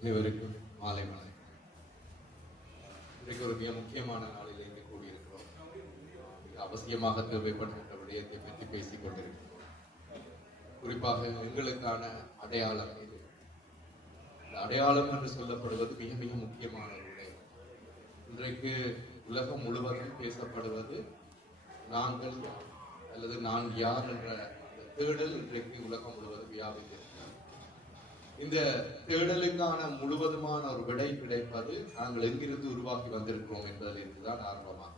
அனைவருக்கும் மாலை வணக்கம். இன்றைக்கு ஒரு மிக முக்கியமான நாளில் இங்கே கூடியிருக்கிறோம் மிக அவசியமாக தேவைப்படுகின்ற விடயத்தை பற்றி பேசிக் கொண்டிருக்கிறோம். குறிப்பாக எங்களுக்கான அடையாளம் இது. இந்த அடையாளம் என்று சொல்லப்படுவது மிக மிக முக்கியமான ஒரு விடயம். இன்றைக்கு உலகம் முழுவதும் பேசப்படுவது நாங்கள் யார் அல்லது நான் யார் என்ற அந்த தேடல் இன்றைக்கு உலகம் முழுவதும் வியாபித்து இந்த தேடலுக்கான முழுவதுமான ஒரு விடை கிடைப்பது நாங்கள் எங்கிருந்து உருவாக்கி வந்திருக்கிறோம் என்பதிலிருந்து தான் ஆரம்பமாகும்.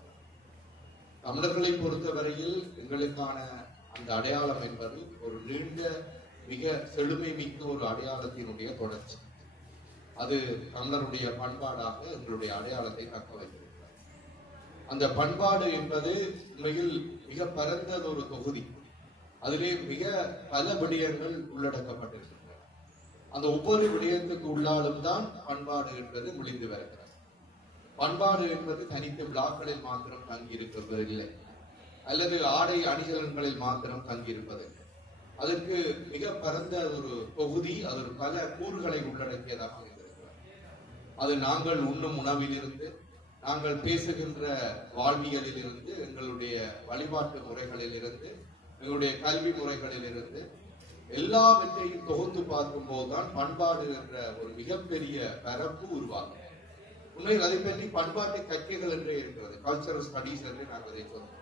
தமிழர்களை பொறுத்தவரையில் எங்களுக்கான அந்த அடையாளம் என்பது ஒரு நீண்ட மிக செழுமை மிக்க ஒரு அடையாளத்தினுடைய தொடர்ச்சி. அது தமிழருடைய பண்பாடாக எங்களுடைய அடையாளத்தை தக்க வைத்திருக்கிறார் அந்த பண்பாடு என்பது உண்மையில் மிக பரந்தது ஒரு தொகுதி. அதிலே மிக பல விடயங்கள் உள்ளடக்கப்பட்டிருக்கிறது அந்த ஒவ்வொரு விடயத்துக்கு உள்ளாலும் தான் பண்பாடு என்பது முடிந்து வருகிறது. பண்பாடு என்பது தனித்த விழாக்களில் மாத்திரம் தங்கி இருப்பதில்லை அல்லது ஆடை அணிகலன்களில் மாத்திரம் தங்கியிருப்பதில்லை. அதற்கு மிக பரந்த ஒரு தொகுதி அது ஒரு பல கூறுகளை உள்ளடக்கியதாக இருக்கிறது. அது நாங்கள் உண்ணும் உணவிலிருந்து நாங்கள் பேசுகின்ற வாழ்வியலிலிருந்து எங்களுடைய வழிபாட்டு முறைகளில் இருந்து எங்களுடைய கல்வி முறைகளிலிருந்து எல்லாவற்றையும் தொகுத்து பார்க்கும் போதுதான் பண்பாடு என்ற ஒரு மிகப்பெரிய பரப்பு உருவாகும். உண்மையில் அதை பற்றி பண்பாட்டு கற்கைகள் என்றே இருக்கிறது. கல்ச்சரல் ஸ்டடிஸ் என்று நாங்கள் அதை சொல்றோம்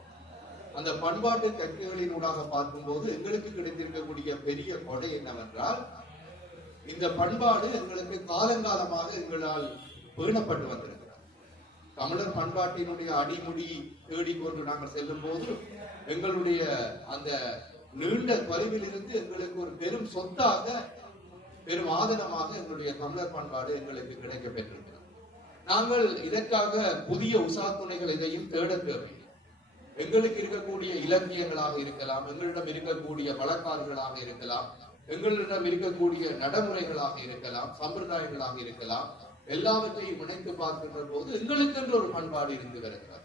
அந்த பண்பாட்டு கற்கைகளினூடாக பார்க்கும்போது எங்களுக்கு கிடைத்திருக்கக்கூடிய பெரிய கொடை என்னவென்றால் இந்த பண்பாடு எங்களுக்கு காலங்காலமாக எங்களால் பேணப்பட்டு வந்திருக்கிறது. தமிழர் பண்பாட்டினுடைய அடிமுடி தேடிக்கொண்டு நாங்கள் செல்லும் போது எங்களுடைய அந்த நீண்ட பதிவில் இருந்து எங்களுக்கு ஒரு பெரும் சொத்தாக பெரும் ஆதனமாக எங்களுடைய தமிழர் பண்பாடு எங்களுக்கு கிடைக்க பெற்றிருக்கிறது நாங்கள் இதற்காக புதிய உசாத்துணைகள் எதையும் தேட தேவையில்லை. எங்களுக்கு இருக்கக்கூடிய இலக்கியங்களாக இருக்கலாம் எங்களிடம் இருக்கக்கூடிய வழக்காறுகளாக இருக்கலாம் எங்களிடம் இருக்கக்கூடிய நடைமுறைகளாக இருக்கலாம் சம்பிரதாயங்களாக இருக்கலாம் எல்லாவற்றையும் இணைத்து பார்க்கின்ற போது எங்களுக்கென்று ஒரு பண்பாடு இருந்து வருகிறது.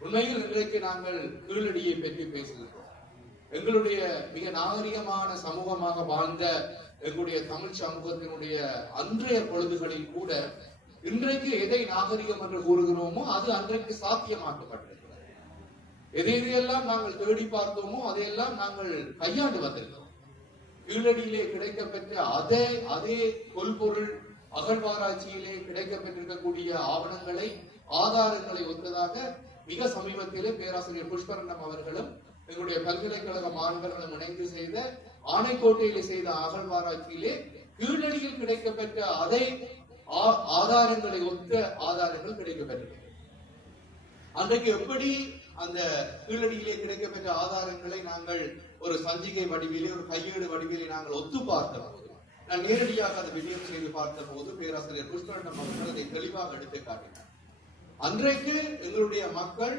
உண்மையில் இன்றைக்கு நாங்கள் கீழடியை பற்றி பேசுகிறோம். எங்களுடைய மிக நாகரிகமான சமூகமாக வாழ்ந்த எங்களுடைய தமிழ் சமூகத்தினுடைய அன்றைய பொழுதுகளில் கூட இன்றைக்கு எதை நாகரிகம் என்று கூறுகிறோமோ அது அன்றைக்கு சாத்தியமாக்கப்பட்டிருக்கிறது. எதை எதையெல்லாம் நாங்கள் தேடி பார்த்தோமோ அதையெல்லாம் நாங்கள் கையாண்டு வந்திருக்கிறோம். கீழடியிலே கிடைக்கப்பெற்ற அதே அதே கொள்பொருள் அகழ்வாராய்ச்சியிலே கிடைக்கப்பெற்றிருக்கக்கூடிய ஆவணங்களை ஆதாரங்களை ஒத்ததாக மிக சமீபத்திலே பேராசிரியர் புஷ்பரண்டம் அவர்களும் எங்களுடைய பல்கலைக்கழக மாணவர்களும் இணைந்து செய்த ஆணைக்கோட்டையிலே செய்த அகழ்வாராய்ச்சியிலே கீழடியில் கிடைக்கப்பெற்ற அதே ஆ- ஆதாரங்களை ஒத்த ஆதாரங்கள் கிடைக்கப்பெற்றது அன்றைக்கு எப்படி அந்த கீழடியிலே கிடைக்கப்பெற்ற ஆதாரங்களை நாங்கள் ஒரு சஞ்சிகை வடிவிலே ஒரு கையேடு வடிவிலே நாங்கள் ஒத்து பார்த்த போது நான் நேரடியாக அதை விஜயம் செய்து பார்த்த போது பேராசிரியர் புஷ்பரண்டம் அவர்கள் அதை தெளிவாக எடுத்து காட்டினார் அன்றைக்கு எங்களுடைய மக்கள்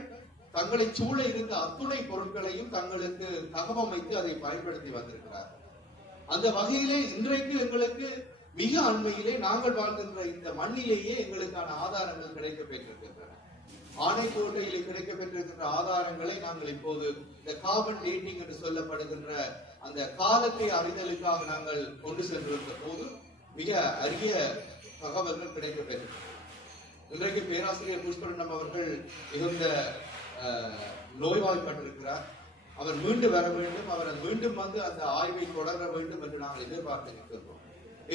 தங்களை சூழ இருந்த அத்துணை பொருட்களையும் தங்களுக்கு தகவமைத்து அதை பயன்படுத்தி வந்திருக்கிறார்கள் அந்த வகையிலே இன்றைக்கு எங்களுக்கு மிக அண்மையிலே நாங்கள் வாழ்கின்ற இந்த மண்ணிலேயே எங்களுக்கான ஆதாரங்கள் கிடைக்க பெற்றிருக்கின்றன ஆணைக்கோட்டையிலே கிடைக்க பெற்றிருக்கின்ற ஆதாரங்களை நாங்கள் இப்போது இந்த கார்பன் டேட்டிங் என்று சொல்லப்படுகின்ற அந்த காலத்தை அறிதலுக்காக நாங்கள் கொண்டு சென்றிருந்த போது மிக அரிய தகவல்கள் கிடைக்க பெற்றிருக்கிறது இன்றைக்கு பேராசிரியர் புஷ்பரண்டம் அவர்கள் மிகுந்த நோய்வாய்ப்பட்டிருக்கிறார். அவர் மீண்டும் வர வேண்டும். அவர் மீண்டும் வந்து அந்த ஆய்வை தொடர வேண்டும் என்று நாங்கள் எதிர்பார்த்து நிற்கிறோம்.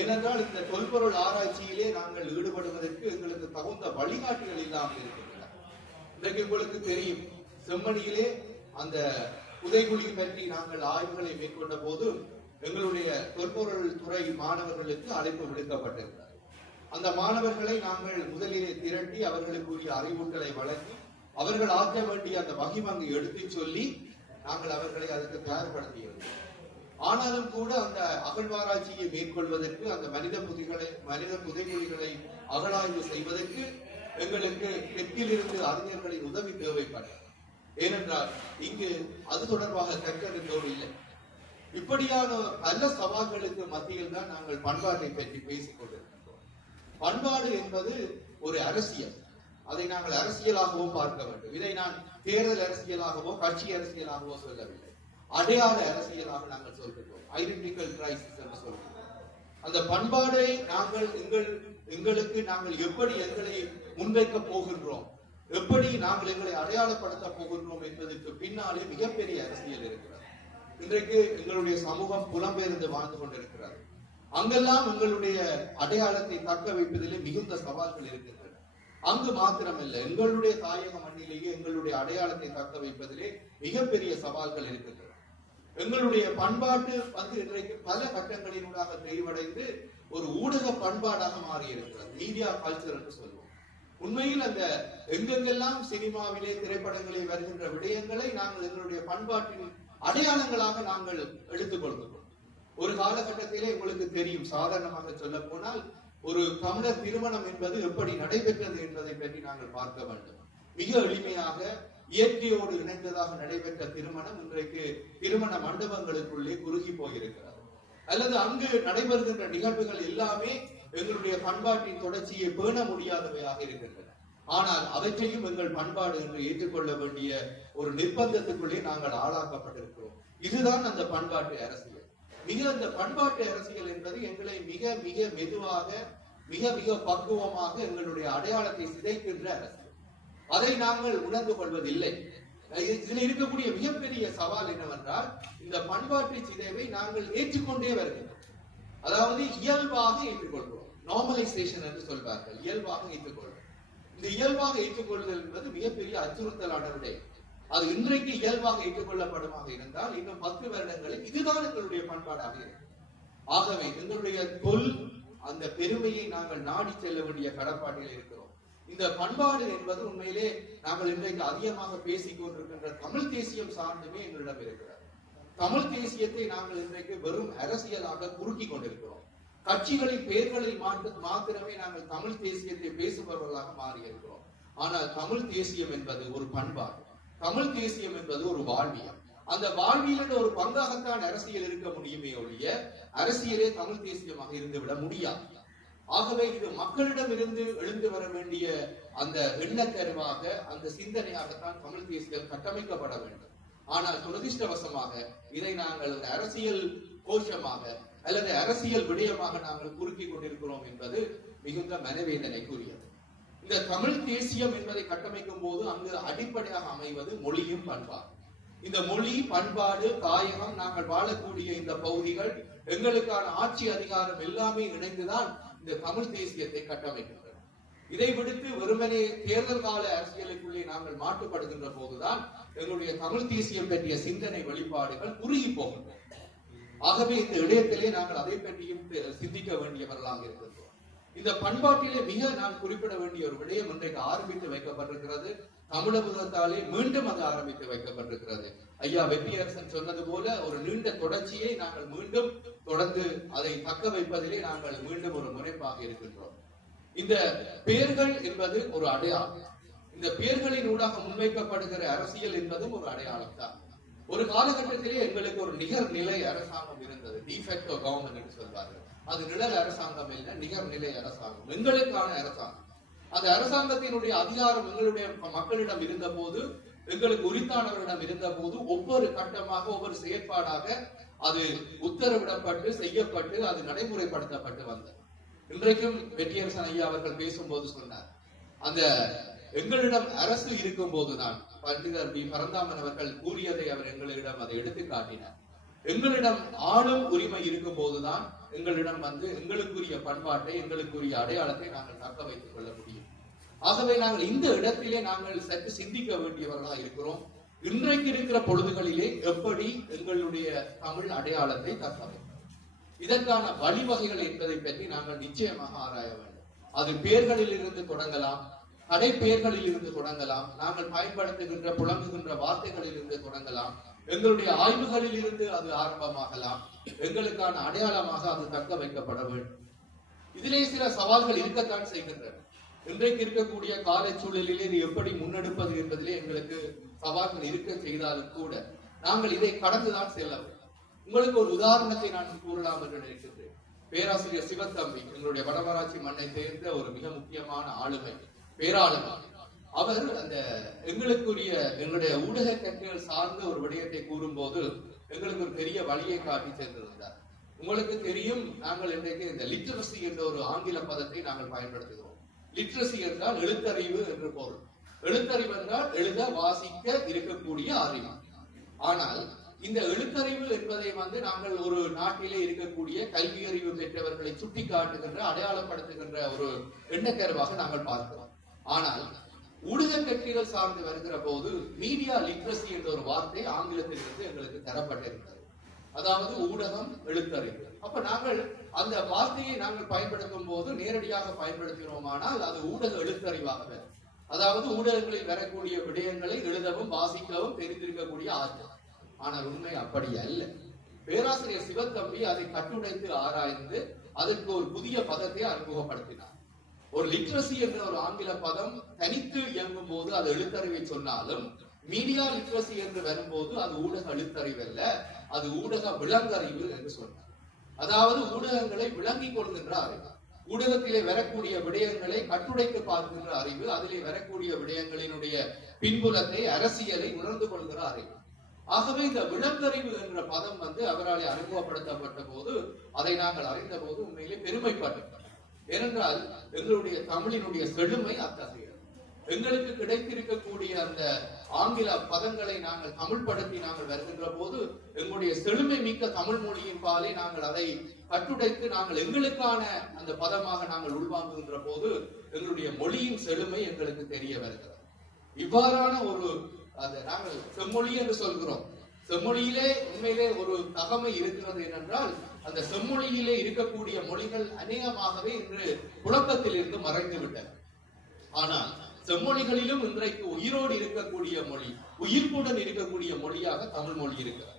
ஏனென்றால் இந்த தொல்பொருள் ஆராய்ச்சியிலே நாங்கள் ஈடுபடுவதற்கு எங்களுக்கு தகுந்த வழிகாட்டுகள் இல்லாமல் இருக்கின்றன. இன்றைக்கு உங்களுக்கு தெரியும் செம்மணியிலே அந்த புதைகுழி பற்றி நாங்கள் ஆய்வுகளை மேற்கொண்ட போது எங்களுடைய தொல்பொருள் துறை மாணவர்களுக்கு அழைப்பு விடுக்கப்பட்டிருக்கிறது அந்த மாணவர்களை நாங்கள் முதலிலே திரட்டி அவர்களுக்குரிய அறிவுறுத்தலை வழங்கி அவர்கள் ஆக்க வேண்டிய அந்த வகிமங்கு எடுத்துச் சொல்லி நாங்கள் அவர்களை அதற்கு தயார்படுத்தியிருந்தோம் ஆனாலும் கூட அந்த அகழ்வாராய்ச்சியை மேற்கொள்வதற்கு அந்த மனித புதைகளை மனித புதைகுழிகளை அகழாய்வு செய்வதற்கு எங்களுக்கு தெற்கிலிருந்து அறிஞர்களின் உதவி தேவைப்பட்டது. ஏனென்றால் இங்கு அது தொடர்பாக கற்கறிந்தோடு இல்லை. இப்படியான நல்ல சவால்களுக்கு மத்தியில் தான் நாங்கள் பண்பாட்டை பற்றி பேசிக் கொண்டிருக்கிறோம் பண்பாடு என்பது ஒரு அரசியல். அதை நாங்கள் அரசியலாகவும் பார்க்க வேண்டும். இதை நான் தேர்தல் அரசியலாகவோ கட்சி அரசியலாகவோ சொல்லவில்லை. அடையாள அரசியலாக நாங்கள் சொல்கிறோம் ஐடென்டிக்கல் கிரைசிஸ் என்று சொல்கிறோம் அந்த பண்பாடை நாங்கள் எங்கள் எங்களுக்கு நாங்கள் எப்படி எங்களை முன்வைக்க போகின்றோம்? எப்படி நாங்கள் எங்களை அடையாளப்படுத்த போகின்றோம் என்பதற்கு பின்னாலே மிகப்பெரிய அரசியல் இருக்கிறது. இன்றைக்கு எங்களுடைய சமூகம் புலம்பெயர்ந்து வாழ்ந்து கொண்டிருக்கிறது. அங்கெல்லாம் எங்களுடைய அடையாளத்தை தக்க வைப்பதிலே மிகுந்த சவால்கள் இருக்கின்றன. அங்கு மாத்திரமல்ல எங்களுடைய தாயக மண்ணிலேயே எங்களுடைய அடையாளத்தை தக்க வைப்பதிலே மிகப்பெரிய சவால்கள் இருக்கின்றன. எங்களுடைய பண்பாட்டு வந்து இன்றைக்கு பல கட்டங்களினூடாக தெளிவடைந்து ஒரு ஊடக பண்பாடாக மாறி இருக்கிறது மீடியா கல்ச்சர் என்று சொல்லுவோம் உண்மையில் அந்த எங்கெங்கெல்லாம் சினிமாவிலே திரைப்படங்களே வருகின்ற விடயங்களை நாங்கள் எங்களுடைய பண்பாட்டின் அடையாளங்களாக நாங்கள் எடுத்துக்கொள்கிறோம் ஒரு காலகட்டத்திலே உங்களுக்கு தெரியும். சாதாரணமாக சொல்ல போனால் ஒரு தமிழர் திருமணம் என்பது எப்படி நடைபெற்றது என்பதை பற்றி நாங்கள் பார்க்க வேண்டும். மிக எளிமையாக இயற்கையோடு இணைந்ததாக நடைபெற்ற திருமணம் இன்றைக்கு திருமண மண்டபங்களுக்குள்ளே குறுகி போயிருக்கிறது. அல்லது அங்கு நடைபெறுகின்ற நிகழ்வுகள் எல்லாமே எங்களுடைய பண்பாட்டின் தொடர்ச்சியை பேண முடியாதவையாக இருக்கின்றன. ஆனால் அவற்றையும் எங்கள் பண்பாடு என்று ஏற்றுக்கொள்ள வேண்டிய ஒரு நிர்பந்தத்துக்குள்ளே நாங்கள் ஆளாக்கப்பட்டிருக்கிறோம். இதுதான் அந்த பண்பாட்டு அரசியல். மிக இந்த பண்பாட்டு அரசியல் என்பது எங்களை மிக மிக மெதுவாக மிக மிக பக்குவமாக எங்களுடைய அடையாளத்தை சிதைக்கின்ற அரசியல். அதை நாங்கள் உணர்ந்து கொள்வதில்லை. இதில் இருக்கக்கூடிய மிகப்பெரிய சவால் என்னவென்றால் இந்த பண்பாட்டு சிதைவை நாங்கள் ஏற்றுக்கொண்டே வருகிறோம் அதாவது இயல்பாக ஏற்றுக்கொள்கிறோம். நார்மலைசேஷன் என்று சொல்வார்கள். இயல்பாக ஏற்றுக்கொள்வோம் இந்த இயல்பாக ஏற்றுக்கொள்ளுதல் என்பது மிகப்பெரிய அச்சுறுத்தலான விடயம் அது இன்றைக்கு இயல்பாக ஏற்றுக்கொள்ளப்படுமாக இருந்தால் இன்னும் பத்து வருடங்களில் இதுதான் எங்களுடைய பண்பாடாக இருக்கும். ஆகவே எங்களுடைய தொல் அந்த பெருமையை நாங்கள் நாடி செல்ல வேண்டிய கடப்பாட்டில் இருக்கிறோம். இந்த பண்பாடு என்பது உண்மையிலே நாங்கள் இன்றைக்கு அதிகமாக பேசிக் கொண்டிருக்கின்ற தமிழ் தேசியம் சார்ந்துமே எங்களிடம் இருக்கிறார் தமிழ் தேசியத்தை நாங்கள் இன்றைக்கு வெறும் அரசியலாக குறுக்கி கொண்டிருக்கிறோம். கட்சிகளின் பெயர்களில் மாற்று மாத்திரமே நாங்கள் தமிழ் தேசியத்தை பேசுபவர்களாக மாறி இருக்கிறோம் ஆனால் தமிழ் தேசியம் என்பது ஒரு பண்பாடு. தமிழ் தேசியம் என்பது ஒரு வாழ்வியம். அந்த வாழ்வியலின் ஒரு பங்காகத்தான் அரசியல் இருக்க முடியுமே ஒழிய அரசியலே தமிழ் தேசியமாக இருந்துவிட முடியாது. ஆகவே இது மக்களிடம் இருந்து எழுந்து வர வேண்டிய அந்த எண்ணக்கருவாக அந்த சிந்தனையாகத்தான் தமிழ் தேசியம் கட்டமைக்கப்பட வேண்டும். ஆனால் துரதிருஷ்டவசமாக இதை நாங்கள் ஒரு அரசியல் கோஷமாக அல்லது அரசியல் விடயமாக நாங்கள் குறுக்கிக் கொண்டிருக்கிறோம் என்பது மிகுந்த மனவேதனைக்குரியது. இந்த தமிழ் தேசியம் என்பதை கட்டமைக்கும் போது அங்கு அடிப்படையாக அமைவது மொழியும் பண்பாடு. இந்த மொழி பண்பாடு தாயகம் நாங்கள் வாழக்கூடிய இந்த பகுதிகள் எங்களுக்கான ஆட்சி அதிகாரம் எல்லாமே இணைந்துதான் இந்த தமிழ் தேசியத்தை கட்டமைக்கின்றன. இதை விடுத்து வெறுமனே தேர்தல் கால அரசியலுக்குள்ளே நாங்கள் மாட்டுப்படுகின்ற போதுதான் எங்களுடைய தமிழ் தேசியம் பற்றிய சிந்தனை வெளிப்பாடுகள் குறுகி போகின்றன. ஆகவே இந்த இடையத்திலே நாங்கள் அதை பற்றியும் சிந்திக்க வேண்டியவர்களாக இருக்கின்றோம். இந்த பண்பாட்டிலே மிக நான் குறிப்பிட வேண்டிய ஒரு விடயம் இன்றைக்கு ஆரம்பித்து வைக்கப்பட்டிருக்கிறது. தமிழகத்தாலே மீண்டும் அது ஆரம்பித்து வைக்கப்பட்டிருக்கிறது. ஐயா வெற்றியரசன் சொன்னது போல ஒரு நீண்ட தொடர்ச்சியை நாங்கள் மீண்டும் தொடர்ந்து அதை தக்க வைப்பதிலே நாங்கள் மீண்டும் ஒரு முனைப்பாக இருக்கின்றோம். இந்த பெயர்கள் என்பது ஒரு அடையாளம். இந்த பெயர்களின் ஊடாக முன்வைக்கப்படுகிற அரசியல் என்பதும் ஒரு அடையாளம் தான் ஒரு காலகட்டத்திலே எங்களுக்கு ஒரு நிகர் நிலை அரசாங்கம் இருந்தது. டிஃபெக்டோ கவர்மெண்ட் என்று சொல்வார்கள். அது நிழல் அரசாங்கம் இல்லை நிகர்நிலை அரசாங்கம். எங்களுக்கான அரசாங்கம். அந்த அரசாங்கத்தினுடைய அதிகாரம் எங்களுடைய மக்களிடம் இருந்த போது எங்களுக்கு உரித்தானவரிடம் இருந்த போது ஒவ்வொரு கட்டமாக ஒவ்வொரு செயற்பாடாக அது உத்தரவிடப்பட்டு செய்யப்பட்டு அது நடைமுறைப்படுத்தப்பட்டு வந்தது. இன்றைக்கும் வெற்றியரசன் ஐயா அவர்கள் பேசும்போது சொன்னார் அந்த எங்களிடம் அரசு இருக்கும் போதுதான் பண்டிதர் பி. பரந்தாமன் அவர்கள் கூறியதை அவர் எங்களிடம் அதை எடுத்து காட்டினார் எங்களிடம் ஆளும் உரிமை இருக்கும் போதுதான் எங்களிடம் வந்து எங்களுக்குரிய பண்பாட்டை எங்களுக்குரிய அடையாளத்தை நாங்கள் தக்க வைத்துக் கொள்ள முடியும். ஆகவே நாங்கள் இந்த இடத்திலே நாங்கள் சற்று சிந்திக்க வேண்டியவர்களாக இருக்கிறோம். இன்றைக்கு இருக்கிற பொழுதுகளிலே எப்படி எங்களுடைய தமிழ் அடையாளத்தை தக்க இதற்கான வழிவகைகள் என்பதை பற்றி நாங்கள் நிச்சயமாக ஆராய வேண்டும். அது பெயர்களில் இருந்து தொடங்கலாம் கடை பெயர்களில் இருந்து தொடங்கலாம் நாங்கள் பயன்படுத்துகின்ற புழங்குகின்ற வார்த்தைகளில் இருந்து தொடங்கலாம் எங்களுடைய ஆய்வுகளில் இருந்து அது ஆரம்பமாகலாம். எங்களுக்கான அடையாளமாக அது தக்க வைக்கப்பட வேண்டும். இதிலே சில சவால்கள் இருக்கத்தான் செய்கின்றன. இன்றைக்கு இருக்கக்கூடிய கால சூழலிலே இது எப்படி முன்னெடுப்பது என்பதிலே எங்களுக்கு சவால்கள் இருக்க செய்தாலும் கூட நாங்கள் இதை கடந்துதான் செல்ல வேண்டும். உங்களுக்கு ஒரு உதாரணத்தை நான் கூறலாம் என்று நினைக்கின்றேன். பேராசிரியர் சிவத்தம்பி எங்களுடைய வடமராட்சி மண்ணை சேர்ந்த ஒரு மிக முக்கியமான ஆளுமை பேராளுமை. அவர் அந்த எங்களுக்குரிய எங்களுடைய ஊடக கட்சிகள் சார்ந்த ஒரு விடயத்தை கூறும்போது எங்களுக்கு ஒரு பெரிய வழியை காட்டி சேர்ந்திருந்தார். உங்களுக்கு தெரியும் நாங்கள் இன்றைக்கு இந்த லிட்ரஸி என்ற ஒரு ஆங்கில பதத்தை நாங்கள் பயன்படுத்துகிறோம். லிட்ரஸி என்றால் எழுத்தறிவு என்று பொருள். எழுத்தறிவு என்றால் எழுத வாசிக்க இருக்கக்கூடிய அறிவு. ஆனால் இந்த எழுத்தறிவு என்பதை வந்து நாங்கள் ஒரு நாட்டிலே இருக்கக்கூடிய கல்வி அறிவு பெற்றவர்களை சுட்டி காட்டுகின்ற அடையாளப்படுத்துகின்ற ஒரு எண்ணக்கருவாக நாங்கள் பார்க்கிறோம். ஆனால் ஊடக கட்சிகள் சார்ந்து வருகிற போது மீடியா லிட்ரஸி என்ற ஒரு வார்த்தை ஆங்கிலத்தில் இருந்து எங்களுக்கு தரப்பட்டிருக்கிறது. அதாவது ஊடகம் எழுத்தறிவு. அப்ப நாங்கள் அந்த வார்த்தையை நாங்கள் பயன்படுத்தும் போது நேரடியாக பயன்படுத்தினோமானால் அது ஊடக எழுத்தறிவாக வரும் அதாவது ஊடகங்களில் வரக்கூடிய விடயங்களை எழுதவும் வாசிக்கவும் தெரிந்திருக்கக்கூடிய ஆற்றல். ஆனால் உண்மை அப்படி அல்ல. பேராசிரியர் சிவத்தம்பி அதை கட்டுடைத்து ஆராய்ந்து அதற்கு ஒரு புதிய பதத்தை அறிமுகப்படுத்தினார். ஒரு லிட்ரஸி என்ற ஒரு ஆங்கில பதம் தனித்து இயங்கும் போது அது எழுத்தறிவை சொன்னாலும் மீடியா லிட்ரஸி என்று வரும்போது அது ஊடக எழுத்தறிவு அல்ல அது ஊடக விலங்கறிவு என்று சொன்னார். அதாவது ஊடகங்களை விளங்கிக் கொள்கின்ற அறிவு. ஊடகத்திலே வரக்கூடிய விடயங்களை கட்டுடைத்து பார்க்கின்ற அறிவு அதிலே வரக்கூடிய விடயங்களினுடைய பின்புலத்தை அரசியலை உணர்ந்து கொள்கிற அறிவு. ஆகவே இந்த விளங்கறிவு என்ற பதம் வந்து அவரால் அறிமுகப்படுத்தப்பட்ட போது அதை நாங்கள் அறிந்த போது உண்மையிலே பெருமைப்பட்டோம் ஏனென்றால் எங்களுடைய தமிழினுடைய செழுமை அத்தகையது. எங்களுக்கு கிடைத்திருக்கக்கூடிய அந்த ஆங்கில பதங்களை நாங்கள் தமிழ்படுத்தி நாங்கள் வருகின்ற போது எங்களுடைய செழுமை மிக்க தமிழ் மொழியின் பாலே நாங்கள் அதை கட்டுடைத்து நாங்கள் எங்களுக்கான அந்த பதமாக நாங்கள் உள்வாங்குகின்ற போது எங்களுடைய மொழியின் செழுமை எங்களுக்கு தெரிய வருகிறது. இவ்வாறான ஒரு அந்த நாங்கள் செம்மொழி என்று சொல்கிறோம். செம்மொழியிலே உண்மையிலே ஒரு தகமை இருக்கிறது என்னென்றால் அந்த செம்மொழியிலே இருக்கக்கூடிய மொழிகள் அநேகமாகவே இன்று புழக்கத்தில் இருந்து மறைந்து விட்டன ஆனால் செம்மொழிகளிலும் இன்றைக்கு உயிரோடு இருக்கக்கூடிய மொழி உயிர்ப்புடன் இருக்கக்கூடிய மொழியாக தமிழ் மொழி இருக்கிறது.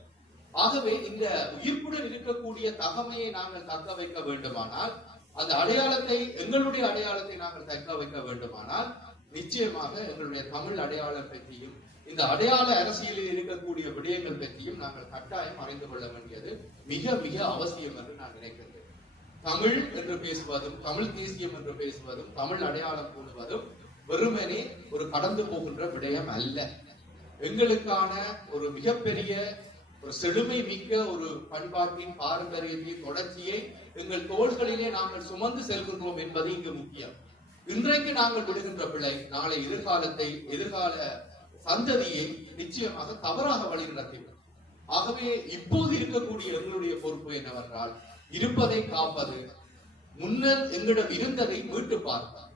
ஆகவே இந்த உயிர்ப்புடன் இருக்கக்கூடிய தகமையை நாங்கள் தக்க வைக்க வேண்டுமானால் அந்த அடையாளத்தை எங்களுடைய அடையாளத்தை நாங்கள் தக்க வைக்க வேண்டுமானால் நிச்சயமாக எங்களுடைய தமிழ் அடையாளம் பற்றியும் இந்த அடையாள அரசியலில் இருக்கக்கூடிய விடயங்கள் பற்றியும் நாங்கள் கட்டாயம் அறிந்து கொள்ள வேண்டியது மிக மிக அவசியம் என்று நான் நினைக்கிறது தமிழ் என்று பேசுவதும் தமிழ் தேசியம் என்று பேசுவதும் தமிழ் அடையாளம் கூடுவதும் வெறுமனே ஒரு கடந்து போகின்ற விடயம் அல்ல. எங்களுக்கான ஒரு மிகப்பெரிய ஒரு செழுமை மிக்க ஒரு பண்பாட்டின் பாரம்பரியத்தின் தொடர்ச்சியை எங்கள் தோள்களிலே நாங்கள் சுமந்து செல்கின்றோம் என்பது இங்கு முக்கியம். இன்றைக்கு நாங்கள் விடுகின்ற பிழை நாளை எதிர்காலத்தை எதிர்கால சந்ததியை நிச்சயமாக தவறாக வழிநடத்திவிடும் ஆகவே இப்போது இருக்கக்கூடிய எங்களுடைய பொறுப்பு என்னவென்றால் இருப்பதை காப்பது முன்னர் எங்களிடம் இருந்ததை மீட்டு பார்ப்பது.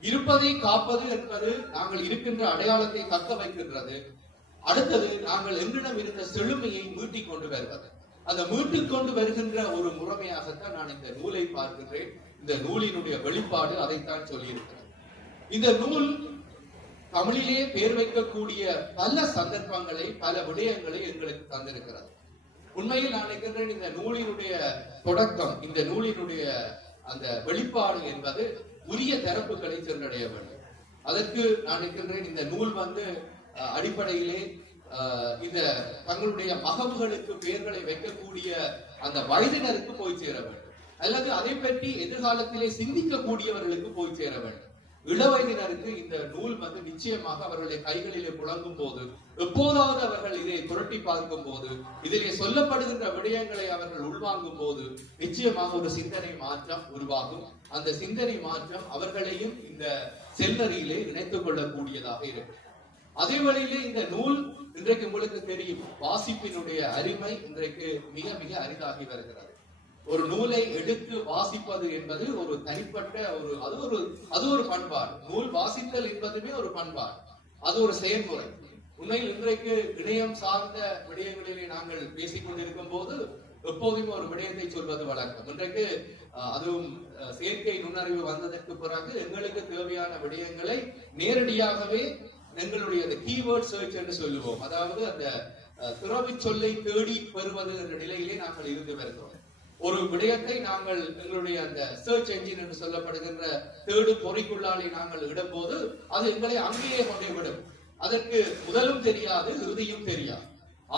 இருப்பதை காப்பது என்பது நாங்கள் இருக்கின்ற அடையாளத்தை தக்க வைக்கின்றது. அடுத்தது நாங்கள் எங்களிடம் இருந்த செழுமையை மீட்டிக் கொண்டு வருவது. அந்த மீட்டுக் கொண்டு வருகின்ற ஒரு முறைமையாகத்தான் நான் இந்த நூலை பார்க்கின்றேன். இந்த நூலினுடைய வெளிப்பாடு அதைத்தான் சொல்லியிருக்கிறது. இந்த நூல் தமிழிலே பேர் வைக்கக்கூடிய பல சந்தர்ப்பங்களை பல விடயங்களை எங்களுக்கு தந்திருக்கிறது. உண்மையில் நான் நினைக்கின்றேன் இந்த நூலினுடைய தொடக்கம் இந்த நூலினுடைய அந்த வெளிப்பாடு என்பது உரிய தரப்புகளை சென்றடைய வேண்டும். அதற்கு நான் நினைக்கின்றேன் இந்த நூல் வந்து அஹ், அடிப்படையிலே இந்த தங்களுடைய மகவுகளுக்கு பெயர்களை வைக்கக்கூடிய அந்த வயதினருக்கு போய் சேர வேண்டும். அல்லது அதை பற்றி எதிர்காலத்திலே சிந்திக்கக்கூடியவர்களுக்கு போய் சேர வேண்டும். இளவயதினருக்கு இந்த நூல் வந்து நிச்சயமாக அவர்களுடைய கைகளிலே புழங்கும் போது எப்போதாவது அவர்கள் இதை புரட்டி பார்க்கும் போது இதிலே சொல்லப்படுகின்ற விடயங்களை அவர்கள் உள்வாங்கும் போது நிச்சயமாக ஒரு சிந்தனை மாற்றம் உருவாகும். அந்த சிந்தனை மாற்றம் அவர்களையும் இந்த செல்லறியிலே இணைத்துக் கொள்ளக்கூடியதாக இருக்கும். அதே வழியிலே இந்த நூல் இன்றைக்கு உங்களுக்கு தெரியும். வாசிப்பினுடைய அருமை இன்றைக்கு மிக மிக அரிதாகி வருகிறது. ஒரு நூலை எடுத்து வாசிப்பது என்பது ஒரு தனிப்பட்ட ஒரு அது ஒரு அது ஒரு பண்பாடு. நூல் வாசித்தல் என்பதுமே ஒரு பண்பாடு. அது ஒரு செயல்முறை. உண்மையில் இன்றைக்கு இணையம் சார்ந்த விடயங்களிலே நாங்கள் பேசிக் கொண்டிருக்கும் போது எப்போதுமே ஒரு விடயத்தை சொல்வது வழக்கம். இன்றைக்கு அதுவும் செயற்கை நுண்ணறிவு வந்ததற்கு பிறகு எங்களுக்கு தேவையான விடயங்களை நேரடியாகவே எங்களுடைய அந்த கீவேர்ட் சர்ச் என்று சொல்லுவோம். அதாவது அந்த அஹ், துறவி சொல்லை தேடி பெறுவது என்ற நிலையிலே நாங்கள் இருந்து வருகிறோம். ஒரு விடயத்தை நாங்கள் எங்களுடைய அந்த சர்ச் என்ஜின் என்று சொல்லப்படுகின்ற தேடு பொறிக்குள்ளாலே நாங்கள் இடும்போது அது எங்களை அங்கேயே கொண்டே விடும். அதற்கு முதலும் தெரியாது இறுதியும் தெரியாது.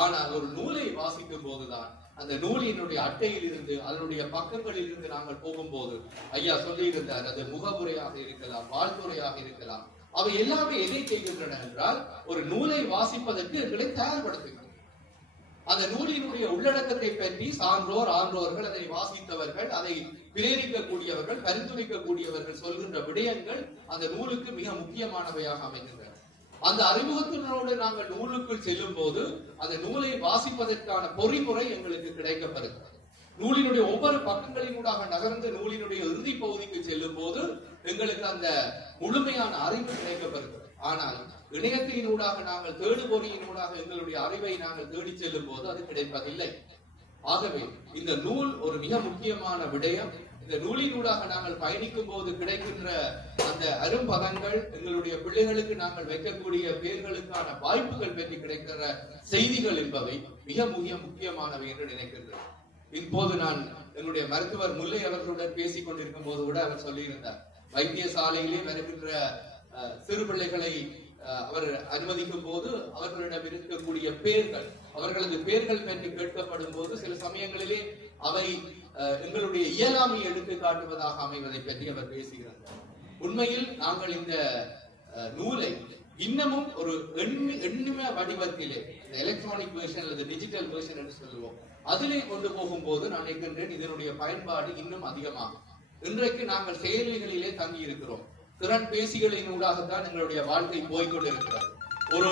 ஆனால் ஒரு நூலை வாசிக்கும் போதுதான் அந்த நூலினுடைய அட்டையில் இருந்து அதனுடைய பக்கங்களில் இருந்து நாங்கள் போகும்போது ஐயா சொல்லியிருந்தார் அது முகவுரையாக இருக்கலாம் வாழ்த்துறையாக இருக்கலாம். அவை எல்லாமே எதை செய்கின்றன என்றால் ஒரு நூலை வாசிப்பதற்கு எங்களை தயார்படுத்துகின்றன. அந்த நூலினுடைய உள்ளடக்கத்தை பற்றி சான்றோர் ஆன்றோர்கள் அதை வாசித்தவர்கள் அதை பிரேரிக்கக்கூடியவர்கள் பரிந்துரைக்கக்கூடியவர்கள் சொல்கின்ற விடயங்கள் அந்த நூலுக்கு மிக முக்கியமானவையாக அமைகின்றன. அந்த அறிமுகத்தினரோடு நாங்கள் நூலுக்குள் செல்லும் போது அந்த நூலை வாசிப்பதற்கான பொறிமுறை எங்களுக்கு கிடைக்கப்படுகிறது நூலினுடைய ஒவ்வொரு பக்கங்களினூடாக நகர்ந்து நூலினுடைய இறுதி பகுதிக்கு செல்லும் போது எங்களுக்கு அந்த முழுமையான அறிவு கிடைக்கப்படுகிறது ஆனால் இணையத்தினூடாக நாங்கள் தேடுபொறியினூடாக எங்களுடைய அறிவை நாங்கள் தேடி செல்லும் போது அது கிடைப்பதில்லை. ஆகவே இந்த நூல் ஒரு மிக முக்கியமான விடயம். இந்த நூலினூடாக நாங்கள் பயணிக்கும் போது கிடைக்கின்ற அந்த அரும்பதங்கள் எங்களுடைய பிள்ளைகளுக்கு நாங்கள் வைக்கக்கூடிய பேர்களுக்கான வாய்ப்புகள் பற்றி கிடைக்கிற செய்திகள் என்பவை மிக மிக முக்கியமானவை என்று நினைக்கின்றேன். இப்போது நான் என்னுடைய மருத்துவர் முல்லை அவர்களுடன் பேசிக் கொண்டிருக்கும் போது கூட அவர் சொல்லியிருந்தார் வைத்தியசாலையிலே வருகின்ற சிறு பிள்ளைகளை அஹ், அவர் அனுமதிக்கும் போது அவர்களிடம் இருக்கக்கூடிய பேர்கள் அவர்களது பேர்கள் பற்றி கேட்கப்படும் போது சில சமயங்களிலே அவை அஹ், எங்களுடைய இயலாமையை எடுத்து காட்டுவதாக அமைவதை பற்றி அவர் பேசுகிறார். உண்மையில் நாங்கள் இந்த நூலை இன்னமும் ஒரு எண்ணி எண்ணிம வடிவத்திலே இந்த எலக்ட்ரானிக் வேர்ஷன் அல்லது டிஜிட்டல் வேர்ஷன் என்று சொல்லுவோம் அதிலே கொண்டு போகும்போது நான் நினைக்கின்றேன் இதனுடைய பயன்பாடு இன்னும் அதிகமாகும். இன்றைக்கு நாங்கள் செயலிகளிலே தங்கி இருக்கிறோம் திறன் பேசிகளின் ஊடாகத்தான் எங்களுடைய வாழ்க்கை போய்கொண்டிருக்கிறது ஒரு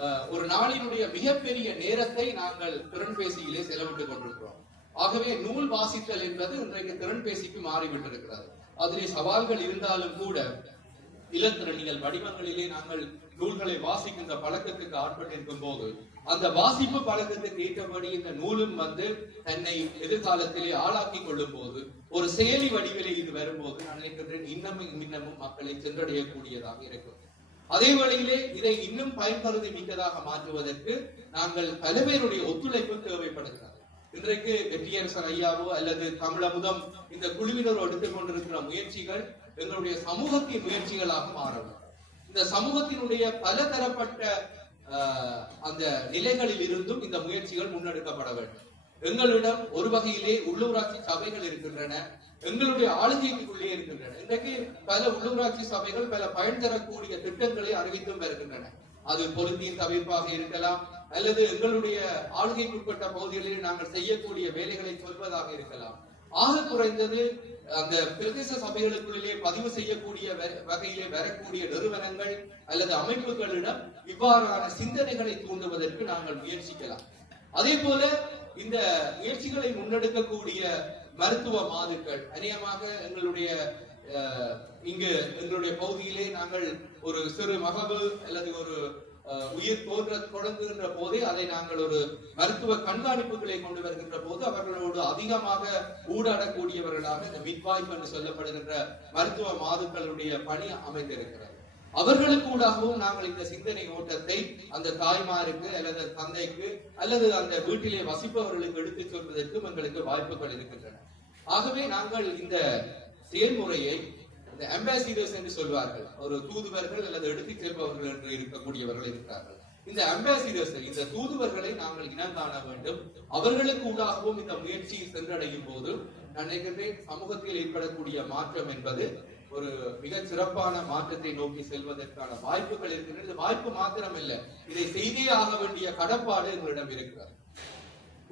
அஹ், ஒரு நாளினுடைய மிகப்பெரிய நேரத்தை நாங்கள் திறன் பேசியிலே செலவிட்டுக் கொண்டிருக்கிறோம். ஆகவே நூல் வாசித்தல் என்பது இன்றைக்கு திறன் பேசிக்கு மாறிவிட்டிருக்கிறது. அதிலே சவால்கள் இருந்தாலும் கூட இளத்திறனிகள் வடிவங்களிலே நாங்கள் நூல்களை வாசிக்கின்ற பழக்கத்துக்கு ஆட்பட்டிருக்கும் போது அந்த வாசிப்பு பழக்கத்துக்கு ஏற்றபடி இந்த நூலும் வந்து தன்னை எதிர்காலத்திலே ஆளாக்கி கொள்ளும் போது ஒரு செயலி வடிவிலே இது வரும்போது நான் நினைக்கின்றேன் இன்னமும் இன்னமும் மக்களை சென்றடையக்கூடியதாக இருக்கும். அதே வழியிலே இதை இன்னும் பயன்படுத்தி மிக்கதாக மாற்றுவதற்கு நாங்கள் பல பேருடைய ஒத்துழைப்பு தேவைப்படுகிறது. இன்றைக்கு வெற்றியரசர் ஐயாவோ அல்லது தமிழமுதம் இந்த குழுவினர் எடுத்துக் கொண்டிருக்கிற முயற்சிகள் எங்களுடைய சமூகத்தின் முயற்சிகளாக மாறணும். இந்த சமூகத்தினுடைய பல தரப்பட்ட அந்த நிலைகளில் இருந்தும் இந்த முயற்சிகள் முன்னெடுக்கப்பட வேண்டும். எங்களிடம் ஒரு வகையிலே உள்ளூராட்சி சபைகள் இருக்கின்றன. எங்களுடைய ஆளுகைக்குள்ளே இருக்கின்றன. இன்றைக்கு பல உள்ளூராட்சி சபைகள் பல பயன் தரக்கூடிய திட்டங்களை அறிவித்தும் வருகின்றன. அது பொருத்தியின் தவிர்ப்பாக இருக்கலாம் அல்லது எங்களுடைய ஆளுகைக்குட்பட்ட பகுதிகளில் நாங்கள் செய்யக்கூடிய வேலைகளை சொல்வதாக இருக்கலாம். ஆக குறைந்தது அந்த பிரதேச சபைகளுக்குள்ளே பதிவு செய்யக்கூடிய வ- வகையிலே வரக்கூடிய நிறுவனங்கள் அல்லது அமைப்புகளிடம் இவ்வாறான சிந்தனைகளை தூண்டுவதற்கு நாங்கள் முயற்சிக்கலாம். அதே போல இந்த முயற்சிகளை முன்னெடுக்கக்கூடிய மருத்துவ மாதுக்கள் அநேகமாக எங்களுடைய அஹ், இங்கு எங்களுடைய பகுதியிலே நாங்கள் ஒரு சிறு மகவு அல்லது ஒரு உயிர் தோன்ற தொடங்குகின்ற போதே அதை நாங்கள் ஒரு மருத்துவ கண்காணிப்புகளை கொண்டு வருகின்ற போது அவர்களோடு அதிகமாக ஊடாடக்கூடியவர்களாக இந்த மிட்வாய்ப் என்று சொல்லப்படுகின்ற மருத்துவ மாதுக்களுடைய பணி அமைந்திருக்கிறது. அவர்களுக்கு ஊடாகவும் நாங்கள் இந்த சிந்தனை ஓட்டத்தை அந்த தாய்மாருக்கு அல்லது தந்தைக்கு அல்லது அந்த வீட்டிலே வசிப்பவர்களுக்கு எடுத்துச் சொல்வதற்கும் எங்களுக்கு வாய்ப்புகள் இருக்கின்றன. ஆகவே நாங்கள் இந்த செயல்முறையை அம்பாசிடர்ஸ் என்று சொல்வார்கள். ஒரு தூதுவர்கள் அல்லது எடுத்துச் செல்பவர்கள் என்று இருக்கக்கூடியவர்கள் இருக்கிறார்கள். இந்த அம்பாசிடர்ஸ் இந்த தூதுவர்களை நாங்கள் இனம் காண வேண்டும். அவர்களுக்கு ஊடாகவும் இந்த முயற்சி சென்றடையும் போது நான் நினைக்கிறேன் சமூகத்தில் ஏற்படக்கூடிய மாற்றம் என்பது ஒரு மிக சிறப்பான மாற்றத்தை நோக்கி செல்வதற்கான வாய்ப்புகள் இருக்கின்றன. வாய்ப்பு மாத்திரம் இல்லை இதை செய்தே ஆக வேண்டிய கடப்பாடு எங்களிடம் இருக்கிறது.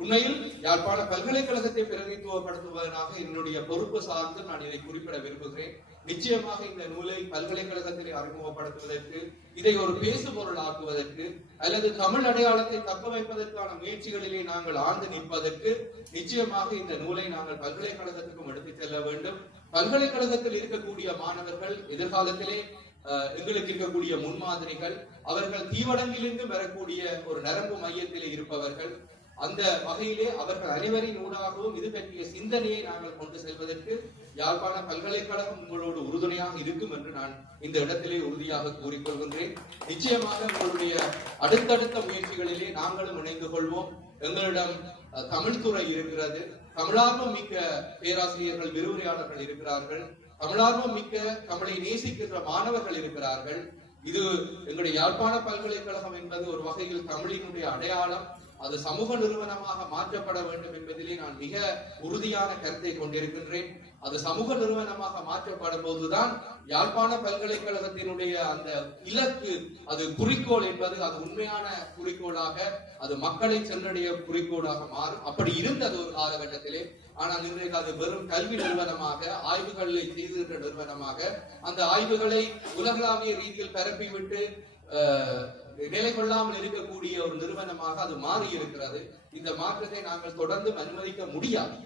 உண்மையில் யாழ்ப்பாண பல்கலைக்கழகத்தை பிரதிநிதித்துவப்படுத்துவதனாக என்னுடைய பொறுப்பு சார்ந்து நான் இதை குறிப்பிட விரும்புகிறேன். நிச்சயமாக இந்த நூலை பல்கலைக்கழகத்திலே அறிமுகப்படுத்துவதற்கு இதை ஒரு பேசு பொருளாக்குவதற்கு அல்லது தமிழ் அடையாளத்தை தக்க வைப்பதற்கான முயற்சிகளிலே நாங்கள் ஆழ்ந்து நிற்பதற்கு நிச்சயமாக இந்த நூலை நாங்கள் பல்கலைக்கழகத்துக்கும் எடுத்துச் செல்ல வேண்டும். பல்கலைக்கழகத்தில் இருக்கக்கூடிய மாணவர்கள் எதிர்காலத்திலே அஹ், எங்களுக்கு இருக்கக்கூடிய முன்மாதிரிகள் அவர்கள் தீவடங்கிலிருந்து வரக்கூடிய ஒரு நரம்பு மையத்திலே இருப்பவர்கள் அந்த வகையிலே அவர்கள் அனைவரின் ஊடாகவும் இது பற்றிய சிந்தனையை நாங்கள் கொண்டு செல்வதற்கு யாழ்ப்பாண பல்கலைக்கழகம் உங்களோடு உறுதுணையாக இருக்கும் என்று நான் இந்த இடத்திலே உறுதியாக கூறிக்கொள்கின்றேன். நிச்சயமாக உங்களுடைய அடுத்தடுத்த முயற்சிகளிலே நாங்களும் இணைந்து கொள்வோம். எங்களிடம் தமிழ்துறை இருக்கிறது. தமிழார்வம் மிக்க பேராசிரியர்கள் விரிவுரையாளர்கள் இருக்கிறார்கள். தமிழார்வம் மிக்க தமிழை நேசிக்கின்ற மாணவர்கள் இருக்கிறார்கள். இது எங்களுடைய யாழ்ப்பாண பல்கலைக்கழகம் என்பது ஒரு வகையில் தமிழினுடைய அடையாளம். அது சமூக நிறுவனமாக மாற்றப்பட வேண்டும் என்பதிலே நான் மிக உறுதியான கருத்தை கொண்டிருக்கின்றேன். அது சமூக நிறுவனமாக மாற்றப்படும் போதுதான் யாழ்ப்பாண பல்கலைக்கழகத்தினுடைய அந்த இலக்கு அது குறிக்கோள் என்பது அது உண்மையான குறிக்கோளாக அது மக்களை சென்றடைய குறிக்கோளாக மாறும். அப்படி இருந்தது ஒரு காலகட்டத்திலே. ஆனால் இன்றைக்கு அது வெறும் கல்வி நிறுவனமாக ஆய்வுகளை செய்திருக்கிற நிறுவனமாக அந்த ஆய்வுகளை உலகளாவிய ரீதியில் பரப்பிவிட்டு அஹ், நிலை கொள்ளாமல் இருக்கக்கூடிய ஒரு நிறுவனமாக அது மாறி இருக்கிறது இந்த மாற்றத்தை நாங்கள் தொடர்ந்து அனுமதிக்க முடியாது.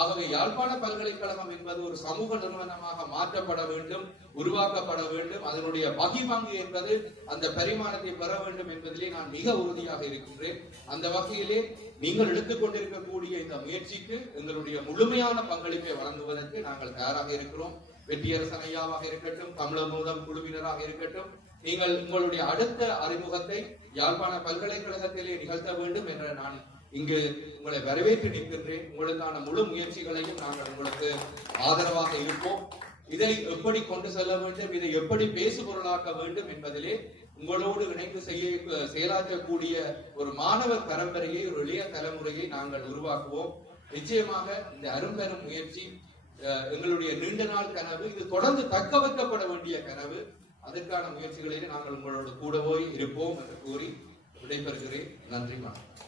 ஆகவே யாழ்ப்பாண பல்கலைக்கழகம் என்பது ஒரு சமூக நிறுவனமாக மாற்றப்பட வேண்டும் உருவாக்கப்பட வேண்டும். அதனுடைய பகிர்வாங்கு என்பது அந்த பரிமாணத்தை பெற வேண்டும் என்பதிலே நான் மிக உறுதியாக இருக்கின்றேன். அந்த வகையிலே நீங்கள் எடுத்துக்கொண்டிருக்கக்கூடிய இந்த முயற்சிக்கு எங்களுடைய முழுமையான பங்களிப்பை வழங்குவதற்கு நாங்கள் தயாராக இருக்கிறோம். வெற்றியரசன் ஐயாவாக இருக்கட்டும் தமிழமூதம் குழுவினராக இருக்கட்டும் நீங்கள் உங்களுடைய அடுத்த அறிமுகத்தை யாழ்ப்பாண பல்கலைக்கழகத்திலே நிகழ்த்த வேண்டும் என்ற நான் இங்கு உங்களை வரவேற்று நிற்கின்றேன். உங்களுக்கான முழு முயற்சிகளையும் நாங்கள் உங்களுக்கு ஆதரவாக இருப்போம். இதை எப்படி கொண்டு செல்ல வேண்டும் இதை எப்படி பேசுபொருளாக்க வேண்டும் என்பதிலே உங்களோடு இணைந்து செய்ய செயலாற்றக்கூடிய ஒரு மாணவர் பரம்பரையை ஒரு இளைய தலைமுறையை நாங்கள் உருவாக்குவோம். நிச்சயமாக இந்த அரும்பெரும் முயற்சி எங்களுடைய நீண்ட நாள் கனவு இது தொடர்ந்து தக்க வைக்கப்பட வேண்டிய கனவு. அதற்கான முயற்சிகளில் நாங்கள் உங்களோடு போய் இருப்போம் என்று கூறி விடைபெறுகிறேன். நன்றி மாணவர்